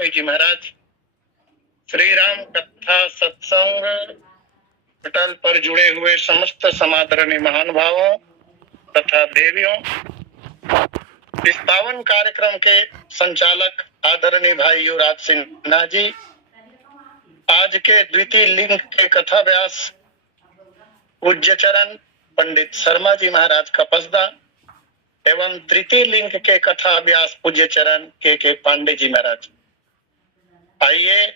स्वामी जी महाराज श्री राम कथा सत्संग पटल पर जुड़े हुए समस्त समादरणीय महानुभावों तथा देवियों, इस पावन कार्यक्रम के संचालक आदरणीय भाई युवराज सिन्हा जी, आज के द्वितीय लिंग के कथा व्यास पूज्य चरण पंडित शर्मा जी महाराज कपसदा एवं तृतीय लिंग के कथा व्यास पूज्य चरण के पांडे जी महाराज। आइए,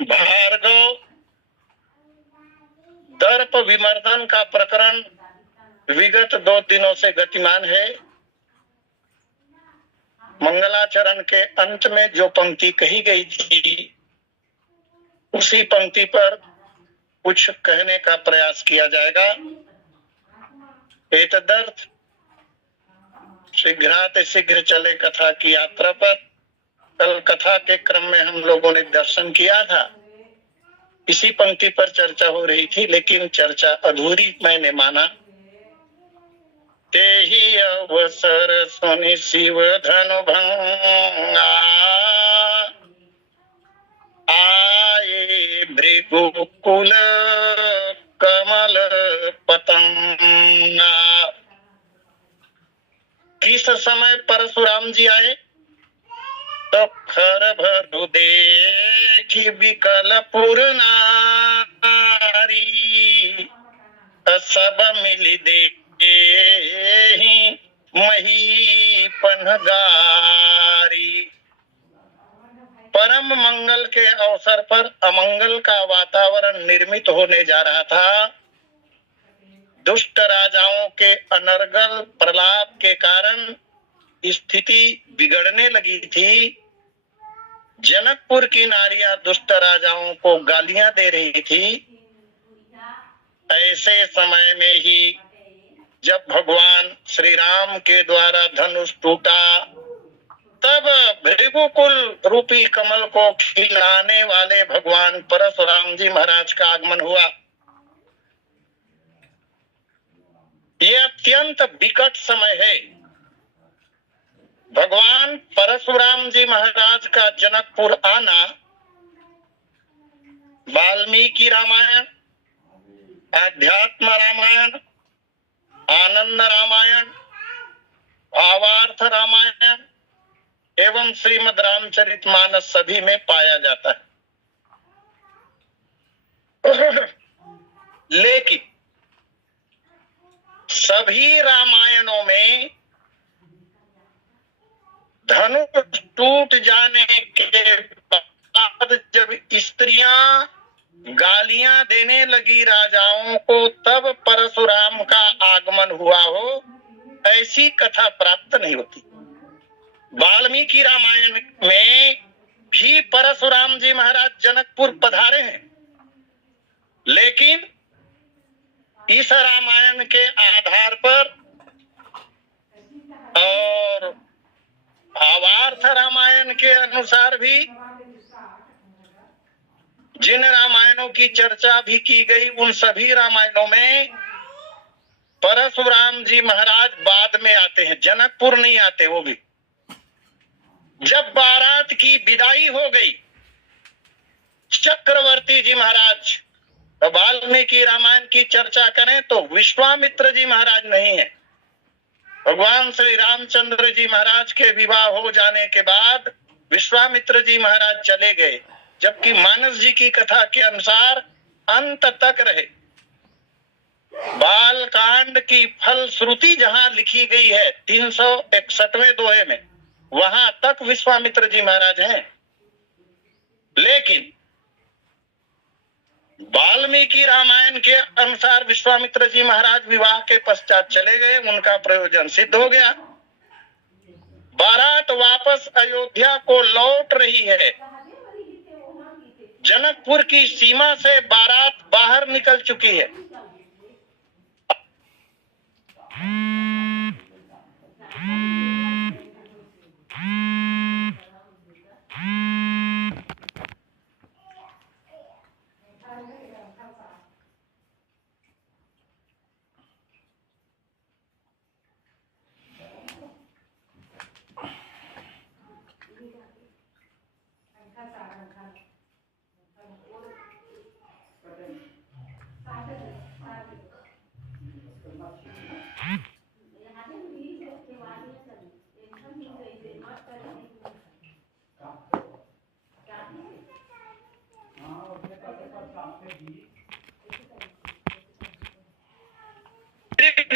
भार्गव दर्प विमर्दन का प्रकरण विगत 2 दिनों से गतिमान है। मंगलाचरण के अंत में जो पंक्ति कही गई थी, उसी पंक्ति पर कुछ कहने का प्रयास किया जाएगा। एतदर्थ शीघ्र चले कथा की यात्रा पर। कल कथा के क्रम में हम लोगों ने दर्शन किया था, इसी पंक्ति पर चर्चा हो रही थी, लेकिन चर्चा अधूरी मैंने माना। ते ही अवसर सुनि शिव धनु भंगा, आए भृगुकुल कमल पतंगा। किस समय परशुराम जी आए? तो खर भरु देखी विकल पुर नारी, सब मिली दे मही पनगारी। परम मंगल के अवसर पर अमंगल का वातावरण निर्मित होने जा रहा था। दुष्ट राजाओं के अनर्गल प्रलाप के कारण स्थिति बिगड़ने लगी थी। जनकपुर की नारियां दुष्ट राजाओं को गालियां दे रही थी। ऐसे समय में ही जब भगवान श्री राम के द्वारा धनुष टूटा, तब भृगुकुल रूपी कमल को खिलाने वाले भगवान परशुराम जी महाराज का आगमन हुआ। ये अत्यंत विकट समय है। भगवान परशुराम जी महाराज का जनकपुर आना वाल्मीकि रामायण, आध्यात्म रामायण, आनंद रामायण, भावार्थ रामायण एवं श्रीमद् रामचरितमानस सभी में पाया जाता है। लेकिन सभी रामायणों में धनुष टूट जाने के बाद जब स्त्रियां गालियां देने लगी राजाओं को, तब परशुराम का आगमन हुआ हो, ऐसी कथा प्राप्त नहीं होती। वाल्मीकि रामायण में भी परशुराम जी महाराज जनकपुर पधारे हैं, लेकिन इस रामायण के आधार पर और भावार्थ रामायण के अनुसार भी जिन रामायणों की चर्चा भी की गई, उन सभी रामायणों में परशुराम जी महाराज बाद में आते हैं, जनकपुर नहीं आते। वो भी जब बारात की विदाई हो गई चक्रवर्ती जी महाराज, तो वाल्मीकि रामायण की चर्चा करें तो विश्वामित्र जी महाराज नहीं है। भगवान श्री रामचंद्र जी महाराज के विवाह हो जाने के बाद विश्वामित्र जी महाराज चले गए, जबकि मानस जी की कथा के अनुसार अंत तक रहे। बाल कांड की फल श्रुति जहां लिखी गई है 361वें दोहे में, वहां तक विश्वामित्र जी महाराज हैं। लेकिन वाल्मीकि रामायण के अनुसार विश्वामित्र जी महाराज विवाह के पश्चात चले गए, उनका प्रयोजन सिद्ध हो गया। बारात वापस अयोध्या को लौट रही है। जनकपुर की सीमा से बारात बाहर निकल चुकी है।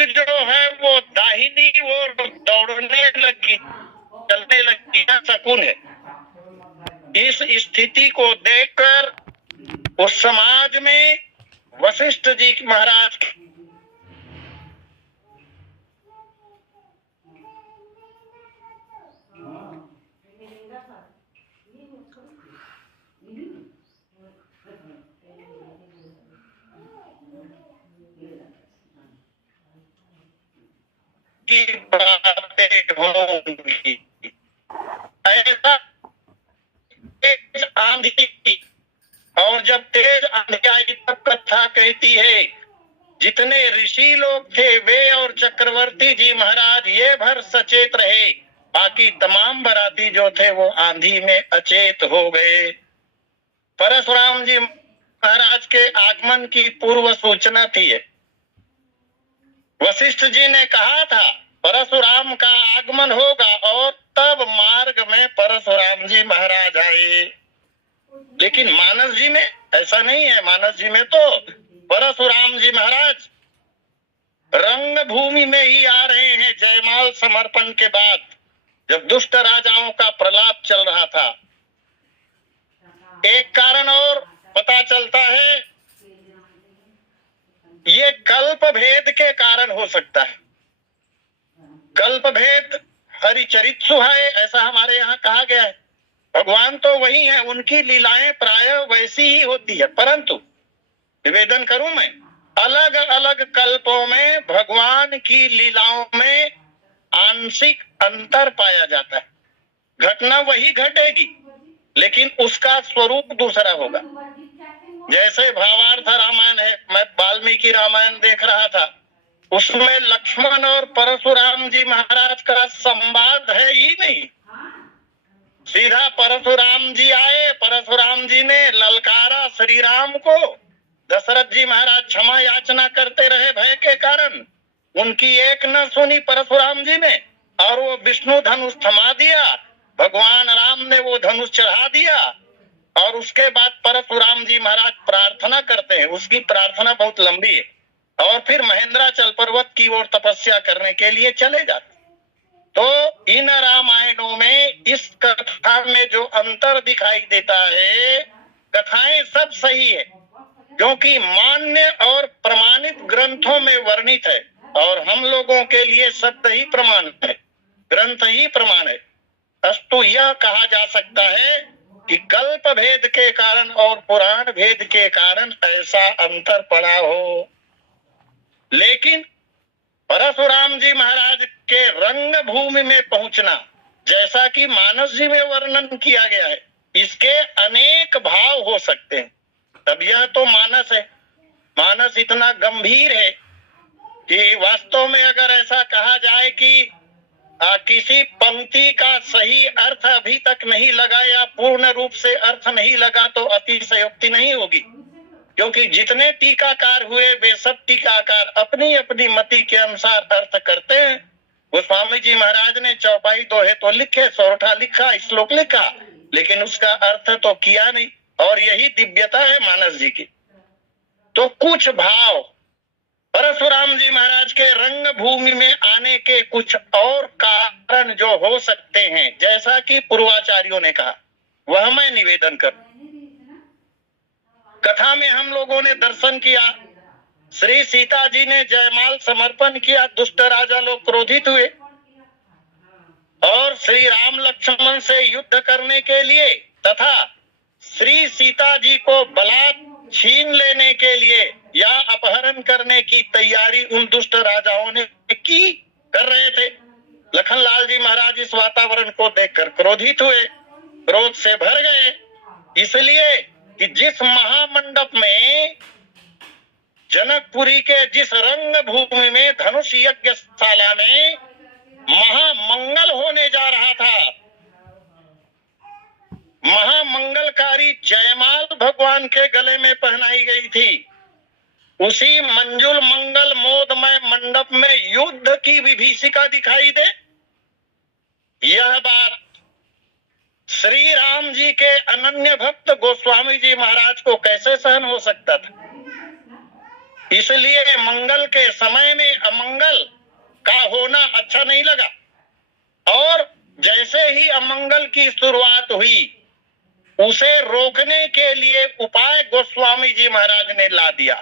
जो है वो दाहिनी ओर दौड़ने लगी, चलने लगी, शकुन है। इस स्थिति को देखकर उस समाज में वशिष्ठ जी महाराज की बातें होंगी। ऐसा तेज आंधी, और जब तेज आंधी आई तब कथा कहती है जितने ऋषि लोग थे वे और चक्रवर्ती जी महाराज ये भर सचेत रहे, बाकी तमाम बराती जो थे वो आंधी में अचेत हो गए। परशुराम जी महाराज के आगमन की पूर्व सूचना थी। वशिष्ठ जी ने कहा था परशुराम का आगमन होगा, और तब मार्ग में परशुराम जी महाराज आए। लेकिन मानस जी में ऐसा नहीं है। मानस जी में तो परशुराम जी महाराज रंग भूमि में ही आ रहे हैं। जयमाल समर्पण के बाद जब दुष्ट राजाओं का प्रलाप चल रहा था। एक कारण और पता चलता है, ये कल्प भेद के कारण हो सकता है। कल्प भेद हरिचरित्सु है, ऐसा हमारे यहाँ कहा गया है। भगवान तो वही है, उनकी लीलाएं प्राय वैसी ही होती है, परंतु निवेदन करूं मैं, अलग अलग कल्पों में भगवान की लीलाओं में आंशिक अंतर पाया जाता है। घटना वही घटेगी लेकिन उसका स्वरूप दूसरा होगा। जैसे भावार्थ रामायण है, मैं वाल्मीकि रामायण देख रहा था, उसमें लक्ष्मण और परशुराम जी महाराज का संवाद है ही नहीं। सीधा परशुराम जी आए, परशुराम जी ने ललकारा श्री राम को। दशरथ जी महाराज क्षमा याचना करते रहे भय के कारण, उनकी एक न सुनी परशुराम जी ने, और वो विष्णु धनुष थमा दिया। भगवान राम ने वो धनुष चढ़ा दिया, और उसके बाद परशुराम जी महाराज प्रार्थना करते हैं। उसकी प्रार्थना बहुत लंबी है, और फिर महेंद्राचल पर्वत की ओर तपस्या करने के लिए चले जाते। तो इन रामायणों में इस कथा में जो अंतर दिखाई देता है, कथाएं सब सही है क्योंकि मान्य और प्रमाणित ग्रंथों में वर्णित है, और हम लोगों के लिए शब्द ही प्रमाण है, ग्रंथ ही प्रमाण है। अस्तु यह कहा जा सकता है कि कल्प भेद के कारण और पुराण भेद के कारण ऐसा अंतर पड़ा हो। लेकिन परशुराम जी महाराज के रंग भूमि में पहुंचना, जैसा कि मानस जी में वर्णन किया गया है, इसके अनेक भाव हो सकते हैं। तब यह तो मानस है। मानस इतना गंभीर है कि वास्तव में अगर ऐसा कहा जाए कि किसी पंक्ति का सही अर्थ अभी तक नहीं लगा या पूर्ण रूप से अर्थ नहीं लगा तो अतिशयोक्ति नहीं होगी, क्योंकि जितने टीकाकार हुए वे सब टीकाकार अपनी अपनी मति के अनुसार अर्थ करते हैं। गोस्वामी जी महाराज ने चौपाई दोहे तो लिखे, सोरठा लिखा, श्लोक लिखा, लेकिन उसका अर्थ तो किया नहीं, और यही दिव्यता है मानस जी की। तो कुछ भाव परशुराम जी महाराज के रंग भूमि में आने के कुछ और कारण जो हो सकते हैं, जैसा कि पूर्वाचार्यों ने कहा, वह मैं निवेदन करूं। कथा में हम लोगों ने दर्शन किया, श्री सीता जी ने जयमाल समर्पण किया, दुष्ट राजा लोग क्रोधित हुए और श्री राम लक्ष्मण से युद्ध करने के लिए तथा श्री सीता जी को बलात् छीन लेने के लिए या अपहरण करने की तैयारी उन दुष्ट राजाओं ने की कर रहे थे। लखनलाल जी महाराज इस वातावरण को देखकर क्रोधित हुए, क्रोध से भर गए, इसलिए कि जिस महामंडप में जनकपुरी के जिस रंग भूमि में धनुष यज्ञशाला में महामंगल होने जा रहा था, महामंगल मंगलकारी जयमाल भगवान के गले में पहनाई गई थी, उसी मंजुल मंगल मोदमय मंडप में युद्ध की विभीषिका दिखाई दे। यह बात श्री राम जी के अनन्य भक्त गोस्वामी जी महाराज को कैसे सहन हो सकता था। इसलिए मंगल के समय में अमंगल का होना अच्छा नहीं लगा, और जैसे ही अमंगल की शुरुआत हुई उसे रोकने के लिए उपाय गोस्वामी जी महाराज ने ला दिया।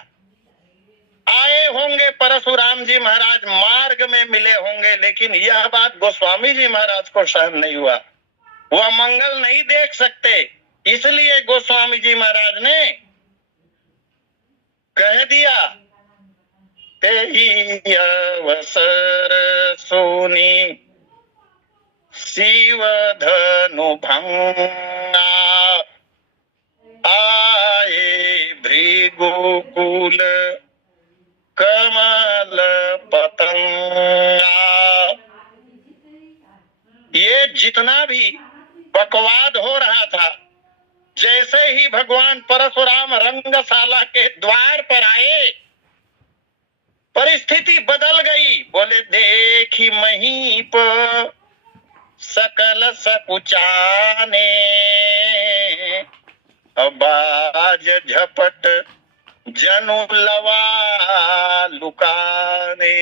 आए होंगे परशुराम जी महाराज, मार्ग में मिले होंगे, लेकिन यह बात गोस्वामी जी महाराज को सहन नहीं हुआ। वह मंगल नहीं देख सकते, इसलिए गोस्वामी जी महाराज ने कह दिया, तेहि अवसर सुनी शिव धनु भंगा, आए भृगुकुल कमल पतंगा। ये जितना भी बकवाद हो रहा था, जैसे ही भगवान परशुराम रंगशाला के द्वार पर आए, परिस्थिति बदल गई। बोले, देखी महीप सकल सकुचाने, बाज झपट जनु लवा लुकाने।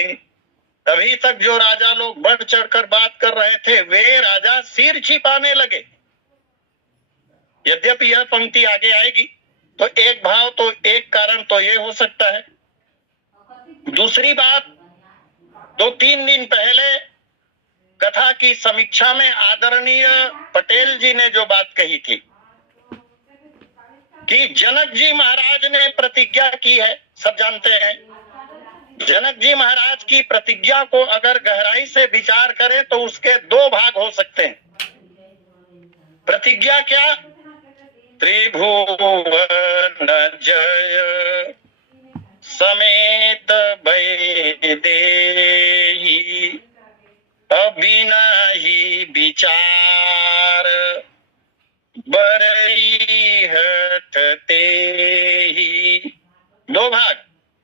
अभी तक जो राजा लोग बढ़ चढ़कर बात कर रहे थे, वे राजा सिर छिपाने लगे। यद्यपि यह पंक्ति आगे आएगी तो एक भाव तो एक कारण तो ये हो सकता है। दूसरी बात, 2-3 दिन पहले कथा की समीक्षा में आदरणीय पटेल जी ने जो बात कही थी कि जनक जी महाराज ने प्रतिज्ञा की है, सब जानते हैं। जनक जी महाराज की प्रतिज्ञा को अगर गहराई से विचार करें तो उसके 2 भाग हो सकते हैं। प्रतिज्ञा क्या? त्रिभुवन जय समेत वैदेही, अबिनाही विचार बरई हटते ही। 2 भाग।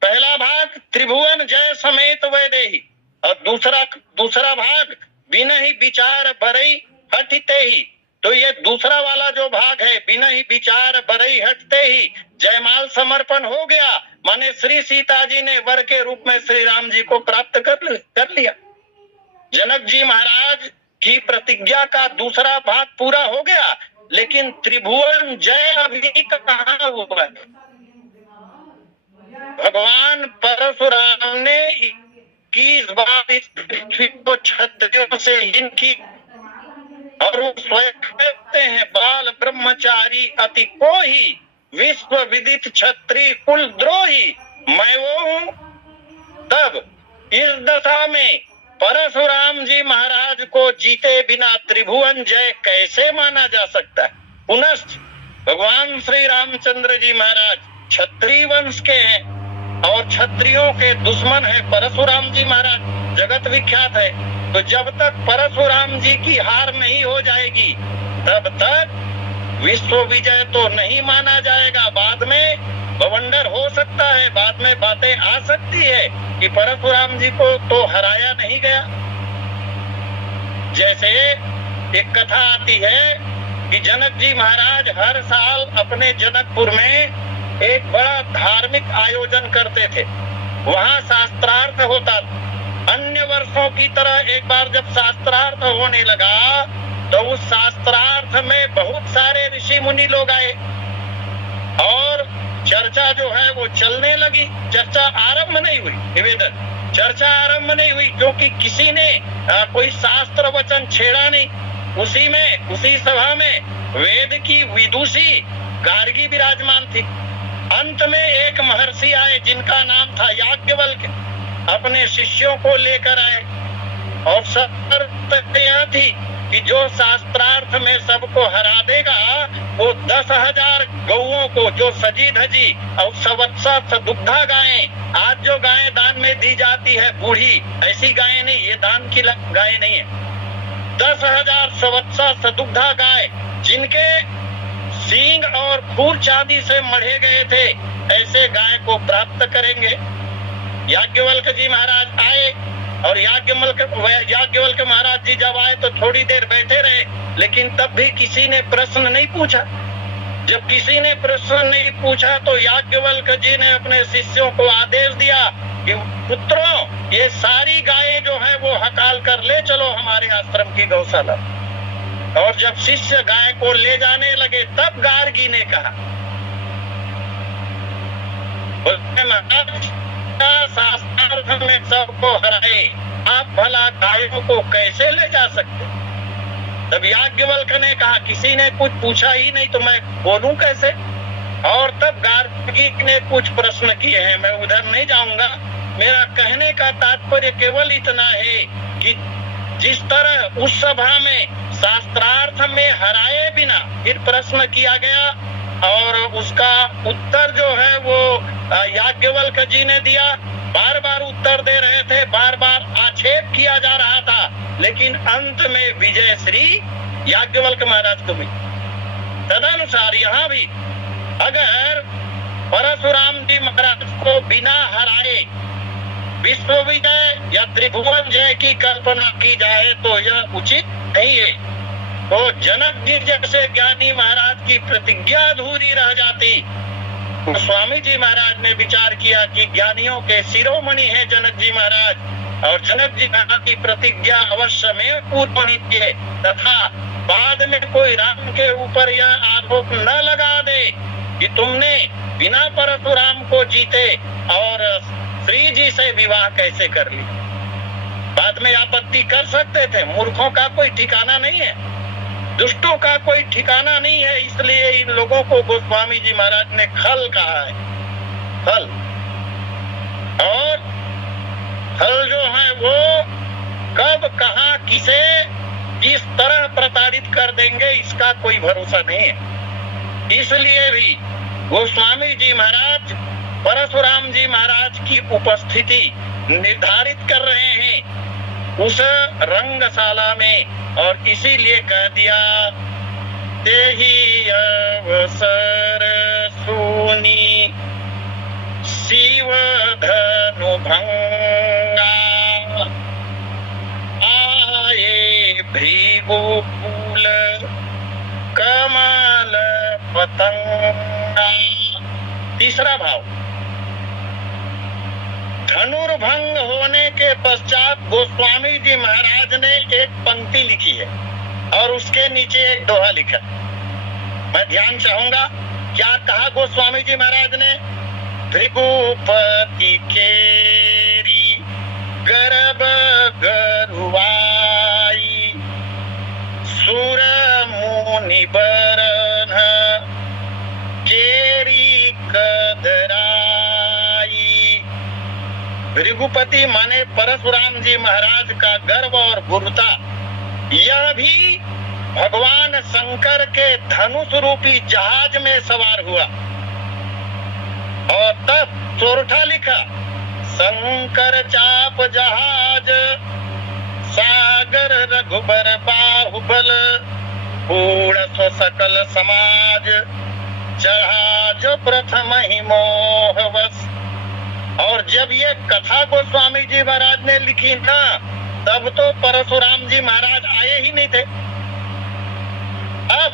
पहला भाग त्रिभुवन जय समेत वैदेही, और दूसरा भाग बिना ही विचार बरई हटते ही। तो ये दूसरा वाला जो भाग है, बिना ही विचार बरई हटते ही जयमाल समर्पण हो गया, माने श्री सीता जी ने वर के रूप में श्री राम जी को प्राप्त कर लिया। जनक जी महाराज की प्रतिज्ञा का दूसरा भाग पूरा हो गया, लेकिन त्रिभुवन जय अभी कहाँ हुआ है? भगवान परशुराम ने की इस बार इस पृथ्वी को क्षत्रियों से हीन की, और वो स्वयं कहते हैं, बाल ब्रह्मचारी अति कोही, विश्व विदित क्षत्रिय कुल द्रोही मैं वो हूँ। तब इस दशा में परशुराम जी महाराज को जीते बिना त्रिभुवन जय कैसे माना जा सकता है? पुनश्च भगवान श्री रामचंद्र जी महाराज क्षत्रिय वंश के हैं, और क्षत्रियों के दुश्मन है परशुराम जी महाराज, जगत विख्यात है। तो जब तक परशुराम जी की हार नहीं हो जाएगी, तब तक विश्व विजय तो नहीं माना जाएगा। बाद में बवंडर हो सकता है, बाद में बातें आ सकती है कि परशुराम जी को तो हराया नहीं गया। जैसे एक कथा आती है कि जनक जी महाराज हर साल अपने जनकपुर में एक बड़ा धार्मिक आयोजन करते थे, वहाँ शास्त्रार्थ होता था। अन्य वर्षों की तरह एक बार जब शास्त्रार्थ होने लगा तो उस शास्त्रार्थ में बहुत सारे ऋषि मुनि लोग आए, और चर्चा जो है वो चलने लगी। चर्चा आरंभ नहीं हुई, निवेदन, चर्चा आरंभ नहीं हुई, क्योंकि किसी ने कोई शास्त्र वचन छेड़ा नहीं। उसी सभा में वेद की विदुषी गार्गी विराजमान थी। अंत में एक महर्षि आए जिनका नाम था याज्ञवल्क्य, अपने शिष्यों को लेकर आए, और शर्त यह थी कि जो शास्त्रार्थ में सबको हरा देगा वो 10,000 गौओं को, जो सजी धजी और सवत्सा सदुग्धा गायें, आज जो गायें दान में दी जाती है बूढ़ी, ऐसी गायें नहीं, ये दान की गायें नहीं है। 10,000 सवत्सा सदुग्धा गाय जिनके सींग और खूर चांदी से मढ़े गए थे, ऐसे गाय को प्राप्त करेंगे। याज्ञवल्क्य जी महाराज आए और याज्ञवल्क्य महाराज जी जब आए तो थोड़ी देर बैठे रहे, लेकिन तब भी किसी ने प्रश्न नहीं पूछा। जब किसी ने प्रश्न नहीं पूछा तो याज्ञवल्क्य जी ने अपने शिष्यों को आदेश दिया कि पुत्रों, ये सारी गायें जो हैं वो हकाल कर ले चलो हमारे आश्रम की गौशाला। और जब शिष्य गाय को ले जाने लगे तब गार्गी ने कहा, शास्त्रार्थ में सबको हराए, आप भला गायों को कैसे ले जा सकते? तब याज्ञवल्क्य ने कहा, किसी ने कुछ पूछा ही नहीं तो मैं बोलूं कैसे? और तब गार्गी ने कुछ प्रश्न किए हैं, मैं उधर नहीं जाऊंगा। मेरा कहने का तात्पर्य केवल इतना है कि जिस तरह उस सभा में शास्त्रार्थ में हराए बिना फिर प्रश्न किया गया और उसका उत्तर जो है वो याज्ञवल्क्य जी ने दिया, बार बार उत्तर दे रहे थे, बार बार आक्षेप किया जा रहा था, लेकिन अंत में विजय श्री याज्ञवल्क्य महाराज को मिली। तदनुसार यहाँ भी अगर परशुराम जी महाराज को बिना हराए विश्व विजय या त्रिभुवन जय की कल्पना की जाए तो यह उचित नहीं है। तो जनक जी जैसे ज्ञानी महाराज की प्रतिज्ञा अधूरी रह जाती। तो स्वामी जी महाराज ने विचार किया कि ज्ञानियों के शिरोमणि है जनक जी महाराज, और जनक जी महाराज की प्रतिज्ञा अवश्य में पूर्ण होनी चाहिए, तथा बाद में कोई राम के ऊपर यह आरोप न लगा दे कि तुमने बिना परशुराम को जीते और श्री जी से विवाह कैसे कर ली। बाद में आपत्ति कर सकते थे, मूर्खों का कोई ठिकाना नहीं है, दुष्टों का कोई ठिकाना नहीं है, इसलिए इन लोगों को गोस्वामी जी महाराज ने खल कहा है। खल, और खल जो है वो कब कहाँ किसे किस तरह प्रताड़ित कर देंगे इसका कोई भरोसा नहीं है। इसलिए भी गोस्वामी जी महाराज परशुराम जी महाराज की उपस्थिति निर्धारित कर रहे हैं उस रंगशाला में, और इसीलिए कह दिया तेहि अवसर सुनी शिव धनु भंगा, आए भृगुकुल कमल पतंगा। तीसरा भाव, धनुर्भंग होने के पश्चात गोस्वामी जी महाराज ने एक पंक्ति लिखी है और उसके नीचे एक दोहा लिखा। मैं ध्यान चाहूंगा, क्या कहा गोस्वामी जी महाराज ने? भृगुपति केरी गर्भ गरुवाई, सुर मुनि बरन केरी कदराई। भृगुपति माने परशुराम जी महाराज का गर्व और गुरुता, यह भी भगवान शंकर के धनुष रूपी जहाज में सवार हुआ। और तब चौथा लिखा, शंकर चाप जहाज सागर रघुबर बाहुबल, पूर्ण स्व सकल समाज चढ़ा जो प्रथम ही मोहवश। और जब ये कथा गोस्वामी जी महाराज ने लिखी ना, तब तो परशुराम जी महाराज आए ही नहीं थे। अब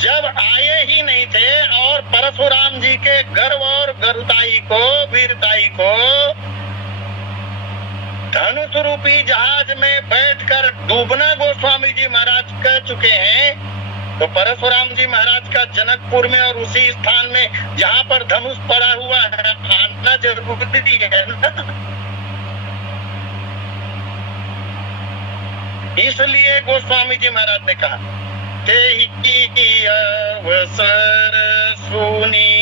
जब आए ही नहीं थे और परशुराम जी के गर्व और गरुताई को, वीरताई को धनुष रूपी जहाज में बैठकर डूबना गोस्वामी जी महाराज कह चुके हैं, तो परशुराम जी महाराज का जनकपुर में और उसी स्थान में जहाँ पर धनुष पड़ा हुआ है आना जरूरी है ना। इसलिए गोस्वामी जी महाराज ने कहा, तेहि अवसर सुनी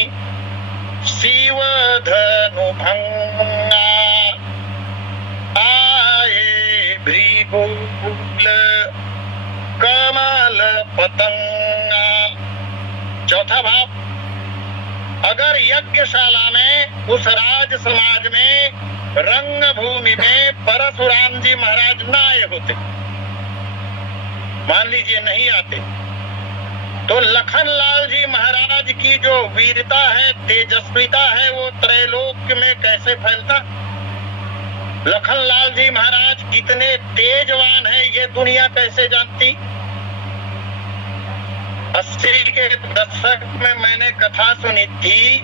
शिव धनु भंगा, आए भृगुकुल कमल पतंगा। चौथा भाव, अगर यज्ञशाला में उस राज समाज में रंग भूमि में परशुराम जी महाराज न आए होते, मान लीजिए नहीं आते, तो लखनलाल जी महाराज की जो वीरता है, तेजस्विता है, वो त्रैलोक्य में कैसे फैलता? लखनलाल जी महाराज कितने तेजवान है ये दुनिया कैसे जानती? 80 के दशक में मैंने कथा सुनी थी,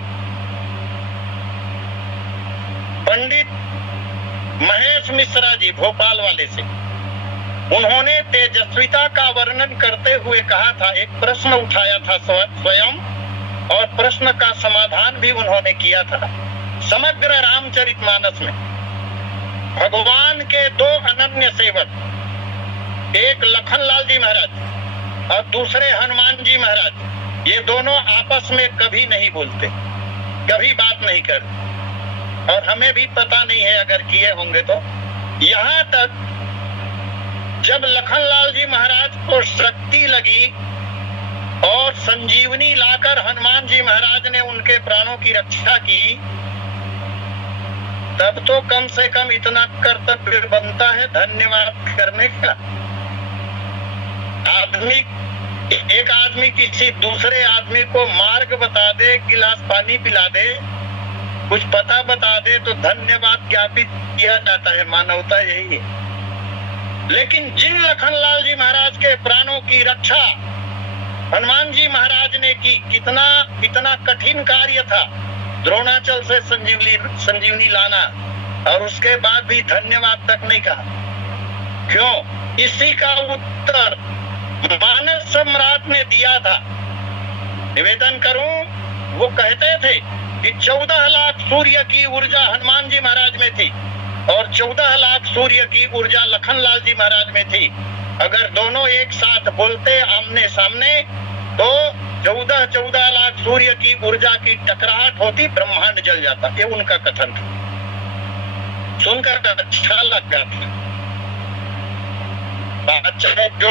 पंडित महेश मिश्रा जी भोपाल वाले से। उन्होंने तेजस्विता का वर्णन करते हुए कहा था, एक प्रश्न उठाया था स्वयं, और प्रश्न का समाधान भी उन्होंने किया था। समग्र रामचरितमानस में भगवान के दो अनन्य सेवक, एक लखनलाल जी महाराज और दूसरे हनुमान जी महाराज, ये दोनों आपस में कभी नहीं बोलते, कभी बात नहीं करते, और हमें भी पता नहीं है अगर किए होंगे तो। यहाँ तक जब लखनलाल जी महाराज को शक्ति लगी और संजीवनी लाकर हनुमान जी महाराज ने उनके प्राणों की रक्षा की, तब तो कम से कम इतना कर्तव्य बनता है धन्यवाद करने का। एक आदमी किसी दूसरे आदमी को मार्ग बता दे, गिलास पानी पिला दे, कुछ पता बता दे, तो धन्यवाद ज्ञापित किया जाता है। मानवता यही है। लेकिन जिन लखनलाल जी महाराज के प्राणों की रक्षा हनुमान जी महाराज ने की, कितना कठिन कार्य था द्रोणाचल से संजीवनी लाना, और उसके बाद भी धन्यवाद तक नहीं कहा। क्यों? इसी का उत्तर मानस सम्राट ने दिया था। निवेदन करूं, वो कहते थे कि 14 लाख सूर्य की ऊर्जा हनुमान जी महाराज में थी और 14 लाख सूर्य की ऊर्जा लखनलाल जी महाराज में थी। अगर दोनों एक साथ बोलते आमने सामने, तो 14 लाख सूर्य की ऊर्जा की टकराहट होती, ब्रह्मांड जल जाता। ये उनका कथन था, सुनकर अच्छा लगा था। बात चाहे जो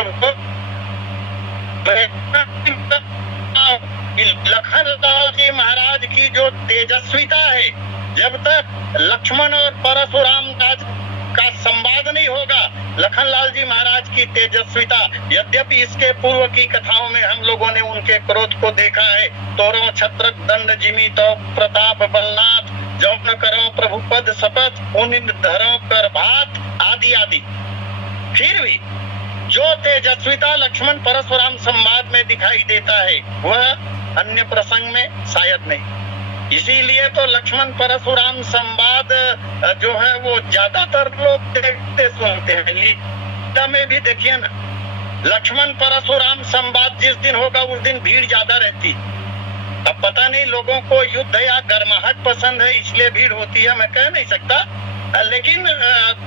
लखनलाल जी महाराज की जो तेजस्विता है, जब तक लक्ष्मण और परशुराम का संवाद नहीं होगा, लखनलाल जी महाराज की तेजस्विता, यद्यपि इसके पूर्व की कथाओं में हम लोगों ने उनके क्रोध को देखा है, तोरों छत्रक दंड जिमी तो प्रताप बलनाथ, जौन करो प्रभु पद शपथ, उन धरो कर भात, आदि आदि। फिर भी जो तेजस्विता लक्ष्मण परशुराम संवाद में दिखाई देता है, वह अन्य प्रसंग में शायद नहीं। इसीलिए तो लक्ष्मण परशुराम संवाद जो है वो ज्यादातर लोग देखते सुनते हैं। लीला में भी देखिए ना, लक्ष्मण परशुराम संवाद जिस दिन होगा उस दिन भीड़ ज्यादा रहती। अब पता नहीं लोगों को युद्ध या गर्माहट पसंद है इसलिए भीड़ होती है, मैं कह नहीं सकता, लेकिन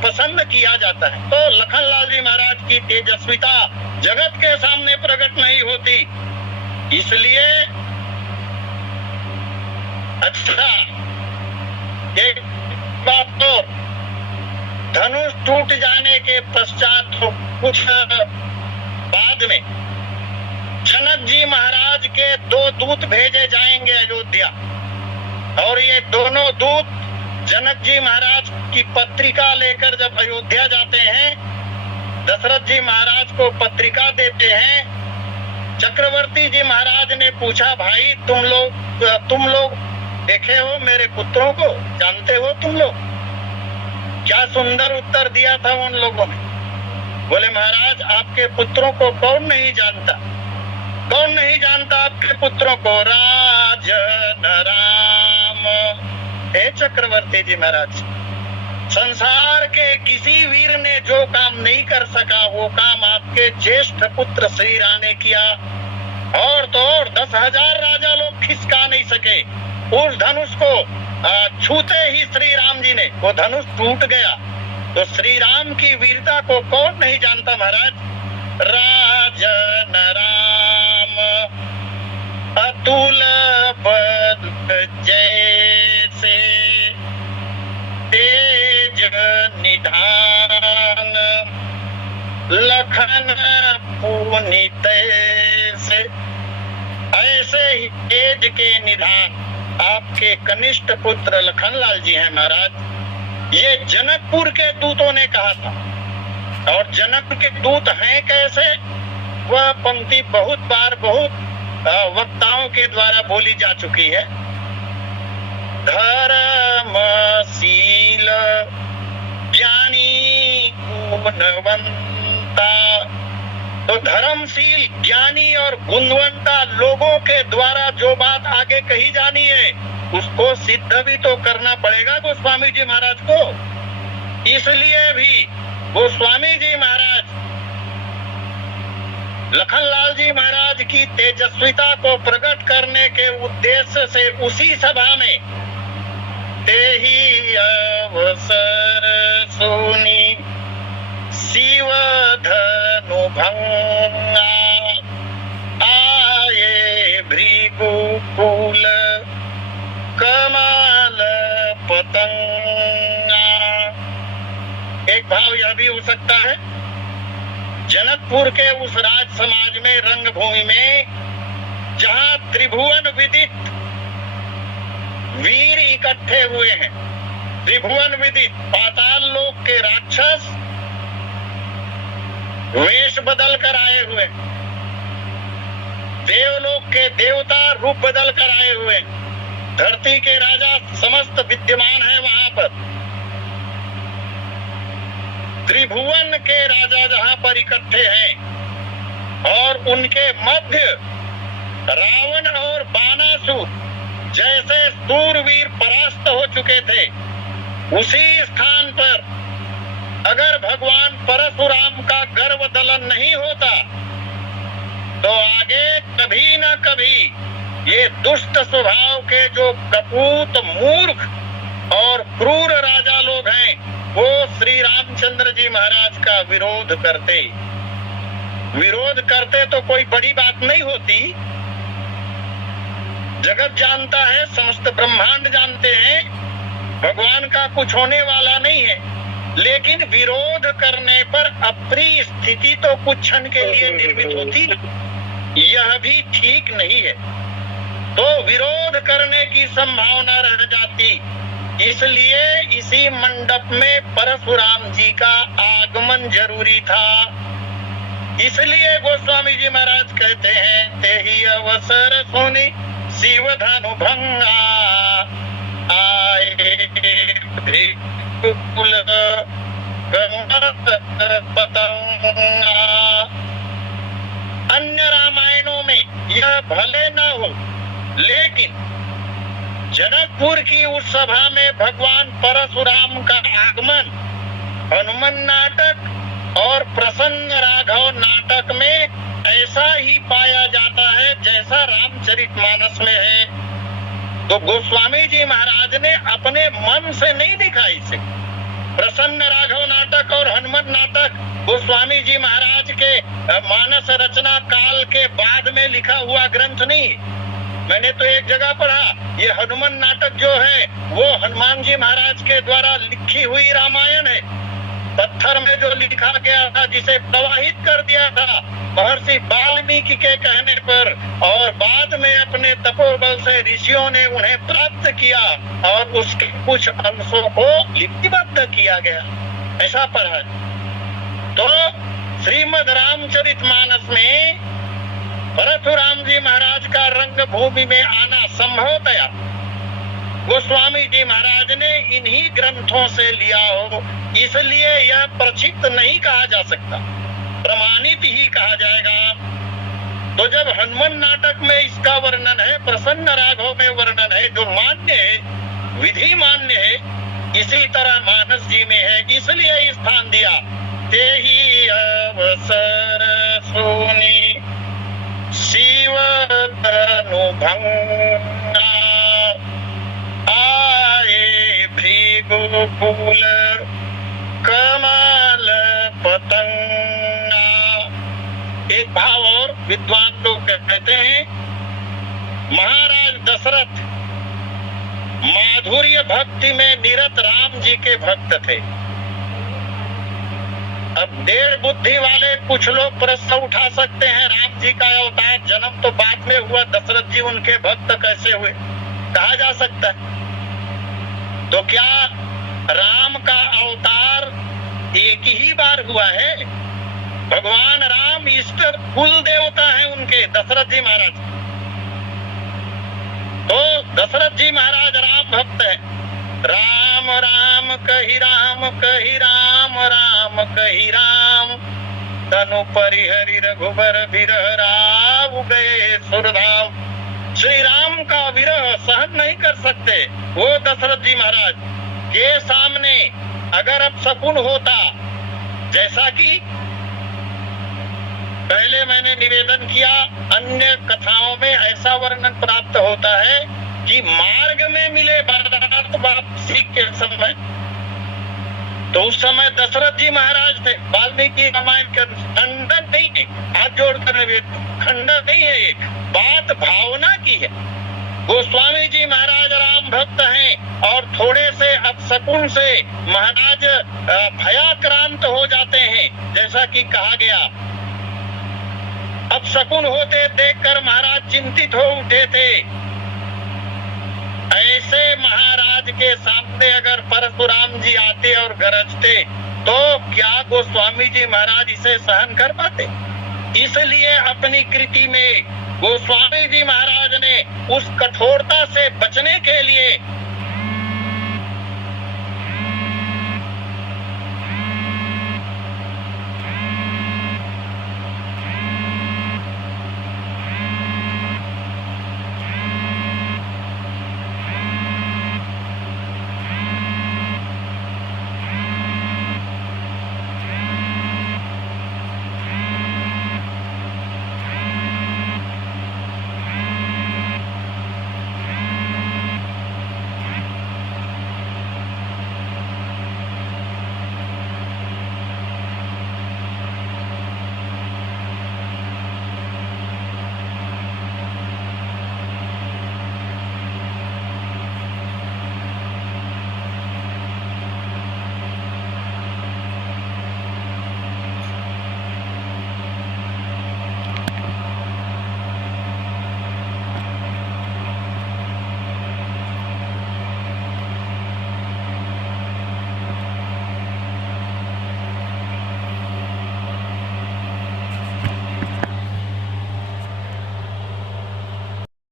पसंद किया जाता है। तो लखनलाल जी महाराज की तेजस्विता जगत के सामने प्रकट नहीं होती, इसलिए अच्छा एक बात तो, धनुष टूट जाने के पश्चात तो कुछ बाद में जनक जी महाराज के 2 दूत भेजे जाएंगे अयोध्या, और ये दोनों दूत जनक जी महाराज की पत्रिका लेकर जब अयोध्या जाते हैं, दशरथ जी महाराज को पत्रिका देते हैं। चक्रवर्ती जी महाराज ने पूछा, भाई तुम लोग देखे हो मेरे पुत्रों को, जानते हो तुम लोग? क्या सुंदर उत्तर दिया था उन लोगों ने। बोले महाराज आपके पुत्रों को कौन नहीं जानता, कौन नहीं जानता आपके पुत्रों को? राजन राम। हे चक्रवर्ती जी महाराज, संसार के किसी वीर ने जो काम नहीं कर सका वो काम आपके ज्येष्ठ पुत्र श्री राम ने किया, और तो और 10,000 राजा लोग खिसका नहीं सके। उस धनुष को छूते ही श्री राम जी ने वो धनुष टूट गया। तो श्री राम की वीरता को कौन नहीं जानता महाराज? राजन राम अतुल बल जैसे तेज निधान, लखन पुनीत से। ऐसे ही तेज के निधान आपके कनिष्ठ पुत्र लखनलाल जी हैं महाराज। ये जनकपुर के दूतों ने कहा था, और जनक के दूत हैं कैसे, वह पंक्ति बहुत बार बहुत वक्ताओं के द्वारा बोली जा चुकी है। धर्मशील ज्ञानी गुणवंता, तो धर्मशील ज्ञानी और गुणवंता लोगों के द्वारा जो बात आगे कही जानी है उसको सिद्ध भी तो करना पड़ेगा गोस्वामी जी महाराज को। इसलिए भी गोस्वामी जी महाराज लखनलाल जी महाराज की तेजस्विता को प्रकट करने के उद्देश्य से उसी सभा में तेहि अवसर सुनी शिव धनु भंगा, आए भृगुकुल कमल पतंगा। एक भाव यह भी हो सकता है, जनकपुर के उस राज समाज में, रंगभूमि में, जहां त्रिभुवन विदित वीर इकट्ठे हुए हैं। त्रिभुवन विदित पाताल लोक के राक्षस वेश बदल कर आए हुए, देवलोक के देवता रूप बदल कर आए हुए, धरती के राजा समस्त विद्यमान है वहां पर। त्रिभुवन के राजा जहां पर इकट्ठे हैं और उनके मध्य रावण और बानासुर जैसे सूरवीर परास्त हो चुके थे, उसी स्थान पर अगर भगवान परशुराम का गर्व दलन नहीं होता तो आगे कभी न कभी ये दुष्ट स्वभाव के जो कपूत, मूर्ख और क्रूर राजा लोग हैं वो श्री रामचंद्र जी महाराज का विरोध करते। विरोध करते तो कोई बड़ी बात नहीं होती, जगत जानता है, समस्त ब्रह्मांड जानते हैं भगवान का कुछ होने वाला नहीं है, लेकिन विरोध करने पर अप्रिय स्थिति तो कुछ क्षण के लिए निर्मित होती, यह भी ठीक नहीं है। तो विरोध करने की संभावना रह जाती, इसलिए इसी मंडप में परशुराम जी का आगमन जरूरी था। इसलिए गोस्वामी जी महाराज कहते हैं तेहि अवसर सुनी शिव धनु भंगा, आए भृगुकुल पतंगा। अन्य रामायणों में यह भले न हो, लेकिन जनकपुर की उस सभा में भगवान परशुराम का आगमन हनुमान नाटक और प्रसन्न राघव नाटक में ऐसा ही पाया जाता है जैसा रामचरितमानस में है। तो गोस्वामी जी महाराज ने अपने मन से नहीं लिखा इसे। प्रसन्न राघव नाटक और हनुमान नाटक गोस्वामी जी महाराज के मानस रचना काल के बाद में लिखा हुआ ग्रंथ नहीं। मैंने तो एक जगह पढ़ा, ये हनुमान नाटक जो है वो हनुमान जी महाराज के द्वारा लिखी हुई रामायण है। पत्थर में जो लिखा गया था, जिसे प्रवाहित कर दिया था महर्षि वाल्मीकि के कहने पर, और बाद में अपने तपोबल से ऋषियों ने उन्हें प्राप्त किया और उसके कुछ अंशों को लिपिबद्ध किया गया, ऐसा पढ़ा है। तो श्रीमद् रामचरितमानस में परशुराम जी महाराज का रंगभूमि में आना संभवतया गोस्वामी जी महाराज ने इन्हीं ग्रंथों से लिया हो, इसलिए यह प्रक्षिप्त नहीं कहा जा सकता, प्रमाणित ही कहा जाएगा। तो जब हनुमान नाटक में इसका वर्णन है, प्रसन्न राघव में वर्णन है, जो मान्य है, विधि मान्य है, इसी तरह मानस जी में है, इसलिए स्थान दिया। तेहि अवसर सुनी शिव धनु भंगा, आए भृगुकुल कमल पतंगा। एक भाव और विद्वान लोग कहते हैं, महाराज दशरथ माधुर्य भक्ति में निरत राम जी के भक्त थे। अब देर बुद्धि वाले कुछ लोग प्रश्न उठा सकते हैं, राम जी का अवतार जन्म तो बाद में हुआ, दशरथ जी उनके भक्त कैसे हुए? कहा जा सकता है। तो क्या राम का अवतार एक ही बार हुआ है? भगवान राम इष्ट कुल देवता है उनके, दशरथ जी महाराज। दशरथ जी महाराज राम भक्त है। राम राम कही राम कही राम राम कही राम, तनु परिहरि रघुबर विरह राव गए सुरधाम। श्री राम का विरह सहन नहीं कर सकते वो दशरथ जी महाराज के सामने अगर अब शकुन होता, जैसा कि पहले मैंने निवेदन किया, अन्य कथाओं में ऐसा वर्णन प्राप्त होता है कि मार्ग में मिले बारात वापसी के समय, तो उस समय दशरथ जी महाराज थे। वाल्मीकि रामायण के खंडन नहीं है, हाथ जोड़कर खंडन नहीं है, ये बात भावना की है। गोस्वामी जी महाराज राम भक्त हैं और थोड़े से अपशकुन से महाराज भयाक्रांत हो जाते हैं, जैसा कि कहा गया। अपशकुन होते देखकर महाराज चिंतित हो उठे थे। ऐसे महाराज के सामने अगर परशुराम जी आते और गरजते तो क्या गोस्वामी जी महाराज इसे सहन कर पाते? इसलिए अपनी कृति में गोस्वामी जी महाराज ने उस कठोरता से बचने के लिए